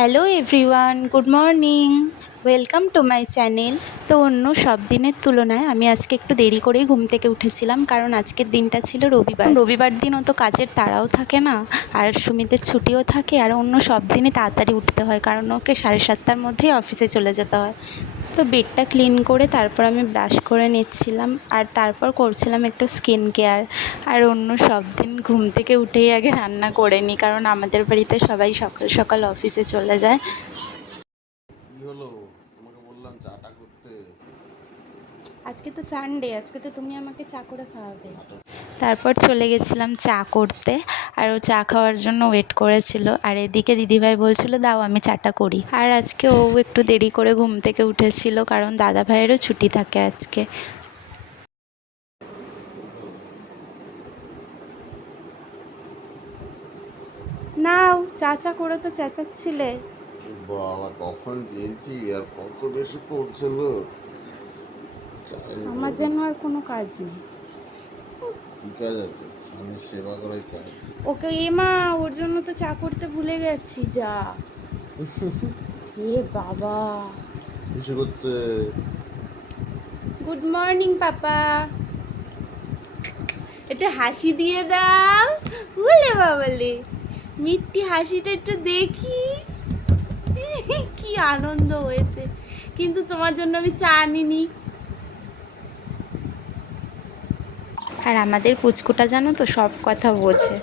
Hello everyone, good morning, welcome to my channel. তো অন্য সব দিনের তুলনায় আমি আজকে একটু দেরি করেই ঘুম থেকে উঠেছিলাম, কারণ আজকের দিনটা ছিল রবিবার দিন অত কাজের তাড়াও থাকে না, আর সুমিতের ছুটিও থাকে, আর অন্য সব দিনে তাড়াতাড়ি উঠতে হয় কারণ ওকে 7:30টার মধ্যেই অফিসে চলে যেতে হয়। তো বেডটা ক্লিন করে তারপর আমি ব্রাশ করে নিচ্ছিলাম, আর তারপর করছিলাম একটু স্কিন কেয়ার। আর অন্য সব দিন ঘুম থেকে উঠেই আগে রান্না করে নিই, কারণ আমাদের বাড়িতে সবাই সকাল সকাল অফিসে চলে যায়। কি হলো? তোমাকে বললাম চাটা করতে। আজকে তো সানডে, আজকে তো তুমি আমাকে চা করে খাওয়াবে। তারপর চলে গেছিলাম চা করতে, আর ও চা খাওয়ার জন্য ওয়েট করেছিল, আর এদিকে দিদিভাই বলছিল দাও আমি চাটা করি। আর আজকে ও একটু দেরি করে ঘুম থেকে উঠেছিল, কারণ দাদা ভাইয়েরও ছুটি থাকে আজকে। নাও চা চা করে তো চেঁচাচ্ছিলে। বাবা কখন চেয়েছি আর কখন এসে পড়ছিল। আমার যেন আর কোনো কাজ নেই। কি কাজ আছে? স্বামীর সেবা করাই কাজ। ওকে মা, ওর জন্য তো চা করতে ভুলে গেছি। যা এ বাবা। কিছু করতে। গুড মর্নিং পাপা। এটা হাসি দিয়ে দাও। বলে বাবলে মিষ্টি হাসিটা একটু দেখি। কি আনন্দ হয়েছে, কিন্তু তোমার জন্য আমি চা আনিনি। আর আমাদের পুচকুটা জানো তো সব কথা বোঝে।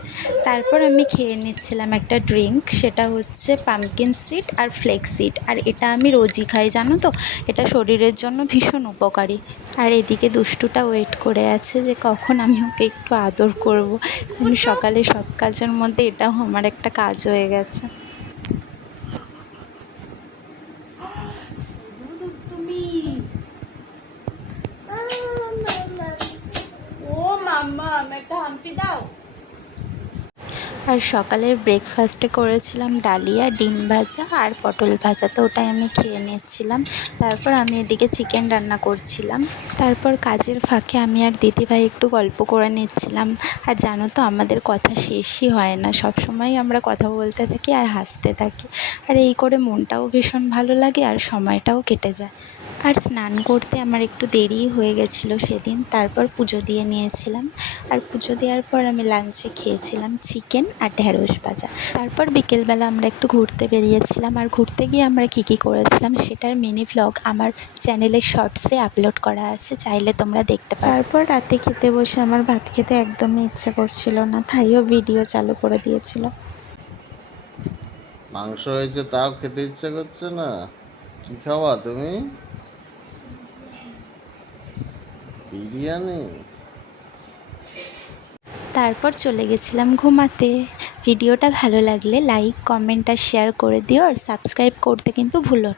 তারপর আমি খেয়ে নিচ্ছিলাম একটা ড্রিঙ্ক, সেটা হচ্ছে পামকিন সিড আর ফ্লেক্স সিড, আর এটা আমি রোজই খাই জানো তো, এটা শরীরের জন্য ভীষণ উপকারী। আর এদিকে দুষ্টুটা ওয়েট করে আছে যে কখন আমি ওকে একটু আদর করব, কারণ সকালে সব কাজের মধ্যে এটাও আমার একটা কাজ হয়ে গেছে। তুমি ও মাম্মা একটা হাম্পি দাও। আর সকালের ব্রেকফাস্টে করেছিলাম ডালিয়া, ডিম ভাজা আর পটল ভাজা, তো ওটাই আমি খেয়ে নিচ্ছিলাম। তারপর আমি এদিকে চিকেন রান্না করছিলাম। তারপর কাজের ফাঁকে আমি আর দিদিভাই একটু গল্প করে নিচ্ছিলাম। আর জানো তো আমাদের কথা শেষই হয় না, সব সময় আমরা কথা বলতে থাকি আর হাসতে থাকি, আর এই করে মনটাও ভীষণ ভালো লাগে আর সময়টাও কেটে যায়। আর স্নান করতে আমার একটু দেরিই হয়ে গেছিলো সেদিন। তারপর পুজো দিয়ে নিয়েছিলাম, আর পুজো দেওয়ার পর আমি লাঞ্চে খেয়েছিলাম চিকেন আর ঢ্যাঁড়স ভাজা। তারপর বিকেলবেলা আমরা একটু ঘুরতে বেরিয়েছিলাম, আর ঘুরতে গিয়ে আমরা কী করেছিলাম সেটার মিনি ভ্লগ আমার চ্যানেলের শর্টসে আপলোড করা আছে, চাইলে তোমরা দেখতে পারো। তারপর রাতে খেতে বসে আমার ভাত খেতে একদমই ইচ্ছা করছিল না, তাইও ভিডিও চালু করে দিয়েছিল। মাংস হয়েছে তাও খেতে ইচ্ছে করছে না? কি খাওয়া তুমি? বিরিয়ানি? তারপর চলে গেছিলাম ঘুমাতে। ভিডিওটা ভালো লাগলে লাইক, কমেন্ট আর শেয়ার করে দিও, আর সাবস্ক্রাইব করতে কিন্তু ভুলো না।